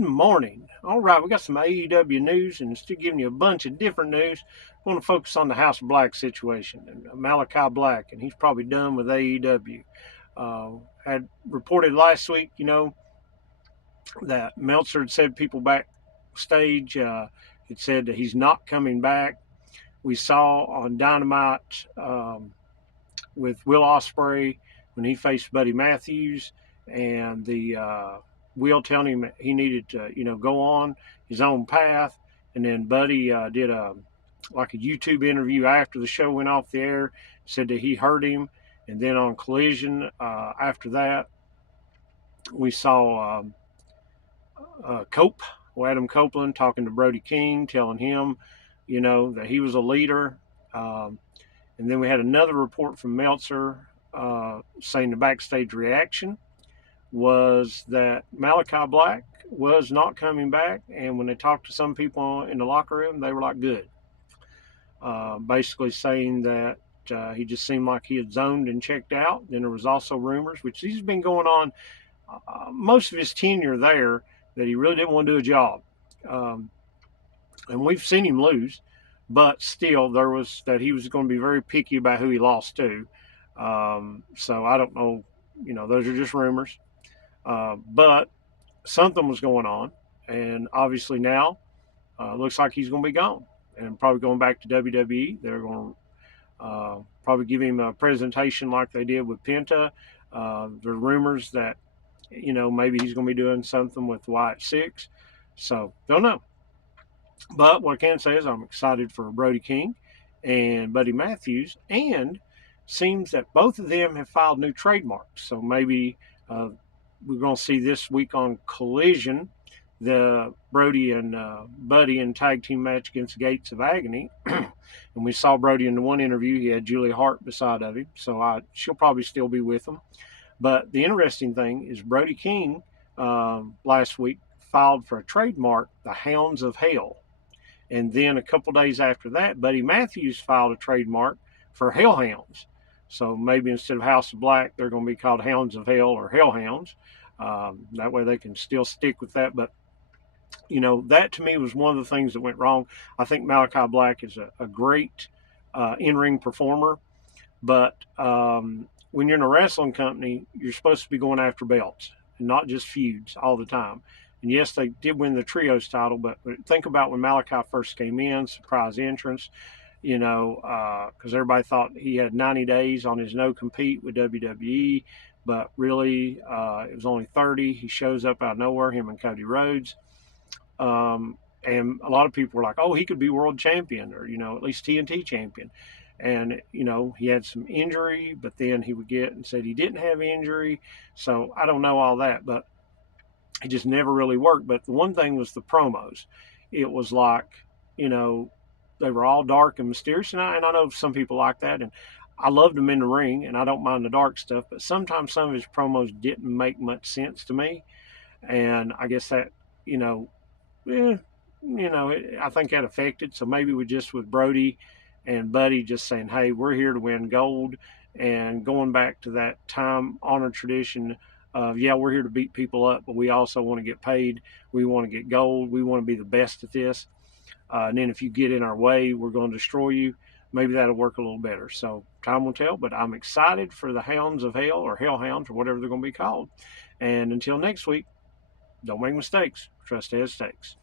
Good morning. All right, we got some AEW news, and instead of giving you a bunch of different news, I want to focus on the House of Black situation and Malakai Black, and he's probably done with AEW. Had reported last week, that Meltzer had said people backstage, had said that he's not coming back. We saw on Dynamite with Will Ospreay when he faced Buddy Matthews, and the Will telling him he needed to, go on his own path. And then Buddy did a YouTube interview after the show went off the air, said that he hurt him. And then on Collision, after that, we saw Adam Copeland talking to Brody King, telling him, that he was a leader. And then we had another report from Meltzer saying the backstage reaction was that Malakai Black was not coming back, and when they talked to some people in the locker room, they were like, good. Basically saying that he just seemed like he had zoned and checked out. Then there was also rumors, which these have been going on most of his tenure there, that he really didn't want to do a job. And we've seen him lose, but still there was that he was going to be very picky about who he lost to. So I don't know, those are just rumors. But something was going on, and obviously now looks like he's going to be gone and probably going back to WWE. They're going to probably give him a presentation like they did with Penta. There's rumors that, maybe he's going to be doing something with Wyatt Six. So, don't know. But what I can say is I'm excited for Brody King and Buddy Matthews, and seems that both of them have filed new trademarks. So maybe we're going to see this week on Collision the Brody and Buddy in tag team match against Gates of Agony. And we saw Brody in the one interview. He had Julia Hart beside of him. So she'll probably still be with him. But the interesting thing is Brody King last week filed for a trademark, the Hounds of Hell. And then a couple days after that, Buddy Matthews filed a trademark for Hellhounds. So maybe instead of House of Black, they're going to be called Hounds of Hell or Hellhounds. That way they can still stick with that. But, that to me was one of the things that went wrong. I think Malakai Black is a great in-ring performer. But when you're in a wrestling company, you're supposed to be going after belts and not just feuds all the time. And yes, they did win the trios title, but think about when Malakai first came in, surprise entrance, because everybody thought he had 90 days on his no-compete with WWE, but really it was only 30. He shows up out of nowhere, him and Cody Rhodes. And a lot of people were like, oh, he could be world champion or, at least TNT champion. And, he had some injury, but then he would get and said he didn't have injury. So I don't know all that, but he just never really worked. But the one thing was the promos. It was like, they were all dark and mysterious. And I know some people like that. And I loved him in the ring, and I don't mind the dark stuff. But sometimes some of his promos didn't make much sense to me. And I guess that, I think that affected. So maybe with Brody and Buddy just saying, hey, we're here to win gold, and going back to that time-honored tradition of, we're here to beat people up, but we also want to get paid. We want to get gold. We want to be the best at this. And then if you get in our way, we're going to destroy you. Maybe that'll work a little better. So time will tell, but I'm excited for the Hounds of Hell or Hellhounds or whatever they're going to be called. And until next week, don't make mistakes. Trust has stakes.